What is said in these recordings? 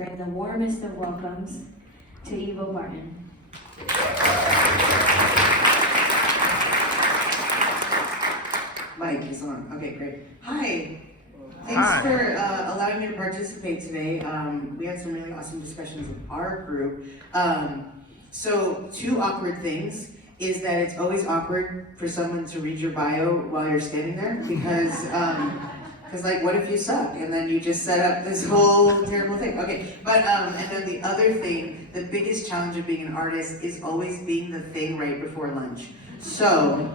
offering the warmest of welcomes to Evo Barton. Mic is on. Okay, great. Hi. Thanks for allowing me to participate today. We had some really awesome discussions with our group. So, two awkward things is that it's always awkward for someone to read your bio while you're standing there because like, what if you suck? And then you just set up this whole terrible thing. Okay, but, and then the other thing, the biggest challenge of being an artist is always being the thing right before lunch. So,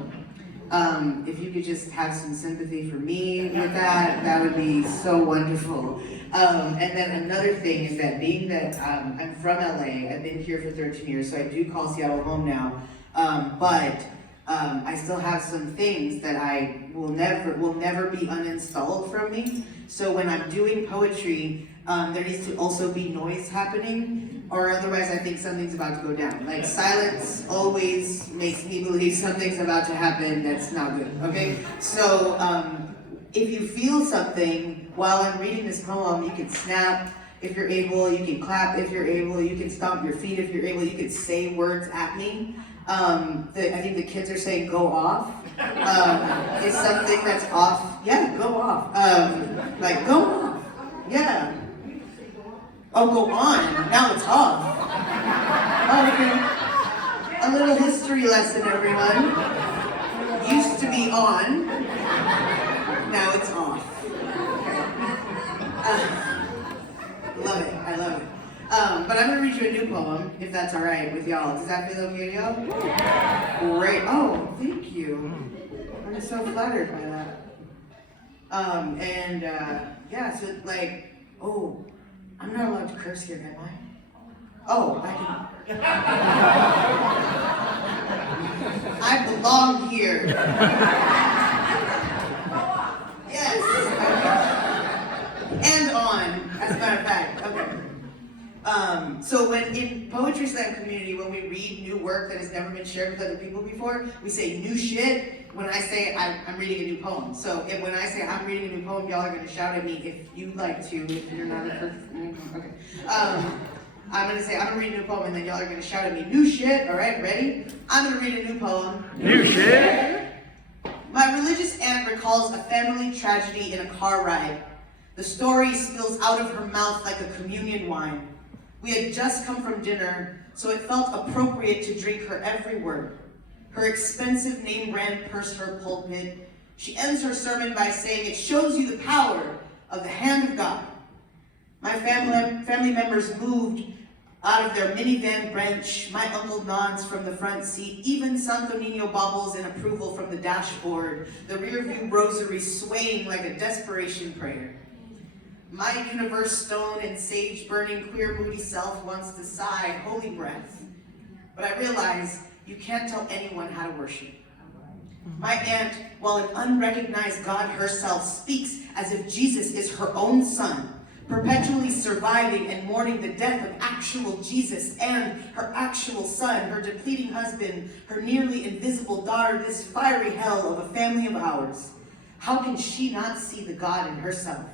if you could just have some sympathy for me with that, that would be so wonderful. And then another thing is that being that I'm from LA, I've been here for 13 years, so I do call Seattle home now. But I still have some things that I will never be uninstalled from me. So when I'm doing poetry, there needs to also be noise happening, or otherwise I think something's about to go down. Like silence always makes me believe something's about to happen that's not good, okay? So if you feel something while I'm reading this poem, you can snap if you're able, you can clap if you're able, you can stomp your feet if you're able, you can say words at me. I think the kids are saying go off. It's something that's off. Yeah, go off. Like go off. Yeah. Oh, go on. Now it's off. Oh, okay. A little history lesson, everyone. Used to be on. Now it's off. Love it. I love it. But I'm going to read you a new poem, if that's all right with y'all. Does that feel okay to y'all? Great. Oh, thank you. I'm so flattered by that. Yeah, so like, oh, I'm not allowed to curse here, am I? Oh, I can. I belong here. Yes. And on, as a matter of fact. Okay. So when in Poetry Slam community, when we read new work that has never been shared with other people before, we say new shit when I say I'm reading a new poem. So when I say I'm reading a new poem, y'all are going to shout at me if you'd like to, if you're not a person. Okay. I'm going to say I'm going to read a new poem, and then y'all are going to shout at me, new shit, all right, ready? I'm going to read a new poem. New shit. My religious aunt recalls a family tragedy in a car ride. The story spills out of her mouth like a communion wine. We had just come from dinner, so it felt appropriate to drink her every word. Her expensive name-brand purse her pulpit. She ends her sermon by saying, it shows you the power of the hand of God. My family members moved out of their minivan bench. My uncle nods from the front seat. Even Santo Nino bobbles in approval from the dashboard, the rearview rosary swaying like a desperation prayer. My universe stone and sage burning queer moody self wants to sigh holy breath. But I realize you can't tell anyone how to worship. My aunt, while an unrecognized God herself, speaks as if Jesus is her own son, perpetually surviving and mourning the death of actual Jesus and her actual son, her depleting husband, her nearly invisible daughter, this fiery hell of a family of ours. How can she not see the God in herself?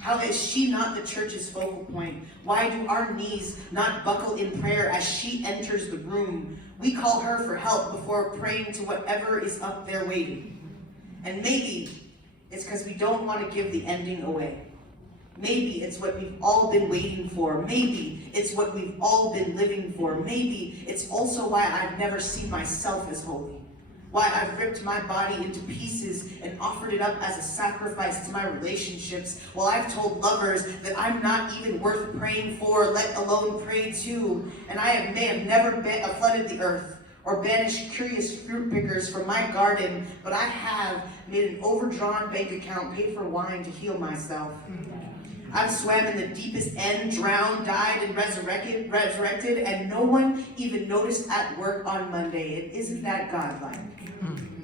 How is she not the church's focal point? Why do our knees not buckle in prayer as she enters the room? We call her for help before praying to whatever is up there waiting. And maybe it's because we don't want to give the ending away. Maybe it's what we've all been waiting for. Maybe it's what we've all been living for. Maybe it's also why I've never seen myself as holy. Why I've ripped my body into pieces and offered it up as a sacrifice to my relationships, while I've told lovers that I'm not even worth praying for, let alone pray to. And I may have never flooded the earth or banished curious fruit pickers from my garden, but I have made an overdrawn bank account pay for wine to heal myself. I've swam in the deepest end, drowned, died, and resurrected, and no one even noticed at work on Monday. And isn't that godlike?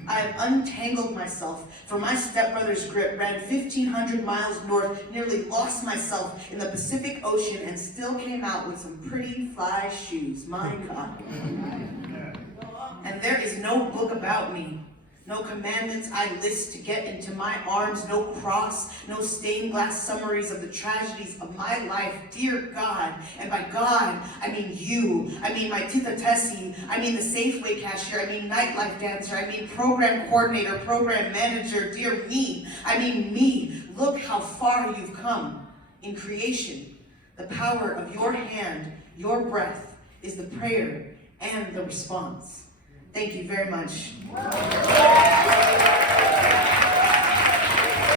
I have untangled myself from my stepbrother's grip, ran 1,500 miles north, nearly lost myself in the Pacific Ocean, and still came out with some pretty fly shoes. My God. And there is no book about me. No commandments I list to get into my arms, no cross, no stained glass summaries of the tragedies of my life, dear God. And by God, I mean you. I mean my Tita Tessie. I mean the Safeway cashier. I mean nightlife dancer. I mean program coordinator, program manager, dear me. I mean me. Look how far you've come in creation. The power of your hand, your breath, is the prayer and the response. Thank you very much.